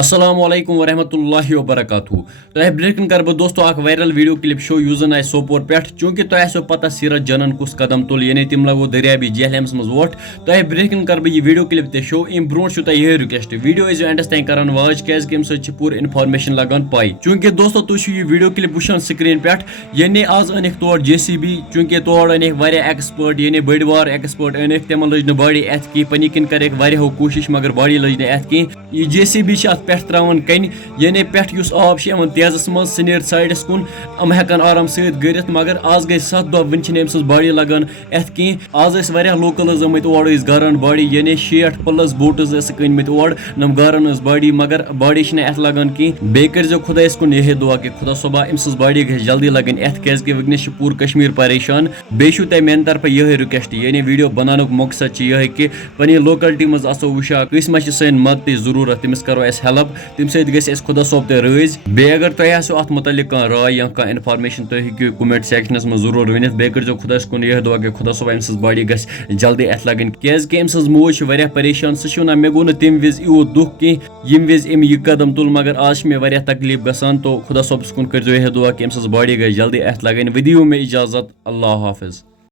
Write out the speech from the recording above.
अस्सलामुअलैकुम वरहमतुल्लाहि वबरकातुहू। तो ब्रेकन कर बह दोस्तों अख वायरल वीडियो क्लिप शो यूजन आय सोपोर पे चूंकि तुम आसो पता सीरत जनन कुस कदम तुल यानी तम लगो दरियाबी जहलमस मज वोट तो ब्रेकन कर बह वीडियो क्लिप ते शो अम ब्रो यह रिक्वेस्ट वीडियो ऐसो एंडस तान करान वाच क्या पूर इन्फॉर्मेशन लगान पाई चूंकि दोस्तों तुम यह वीडियो क्लिप वुचान स्क्रीन पे यानी आज अनिक तौर JCB चूंकि तौर अनिक वारिया एक्सपर्ट यानी बड़ बार एक्सपर्ट अनिक तम लज बॉडी अथ कह पनी किन कर वारियो कोशिश मगर बॉडी लज अथ कह यह JCB पे त्रावन कन यानी पे आब तेजस मज सह साइडस कुन हम हेकान आराम सत गरित मगर आज गई 7 दह वन अम बॉडी लगान अथ कह आज लोकल्स आमत और गारन बॉडी यानी 60+ बोट्स कनमत और नम गारन बॉडी मगर बॉडी अथ लगान कह बे कर खुदास कुन यह दुआ कि खुदा सोबा अम्स बॉडी ग जल्दी लगन अथ क्या वनस पूर कश्मीर परेशान बेयु तह मेन तरफ यह रिक्वेस्ट यानी वीडियो बनान मकसद यह कि पी लोकलिटी मज आसो वुशा कस मा सन मदद जरूरत तमिस करो हेल्प तम सत खुदा सोब तह रज बे अगर तुम आसो अत मुतलिक कह राय या कह इन्फॉर्मेशन तुम हेकु कमेंट सेक्शनस में जरूर वन बे कर खुदा कुन यह दुआ कि खुदा सोबा अम्स बॉडी ग जल्दी अथ लगन क्या अम्स मोज परेशान सह मे गो तम विज यूत दुख कह यम विज अम यह कदम तुल मगर आज मे तकलीफ गसान तो खुदा सोबस कुन कर यह दुआ कि अम्स बॉडी ग जल्दी अथ लगन वदियो में इजाजत अल्लाह हाफिज।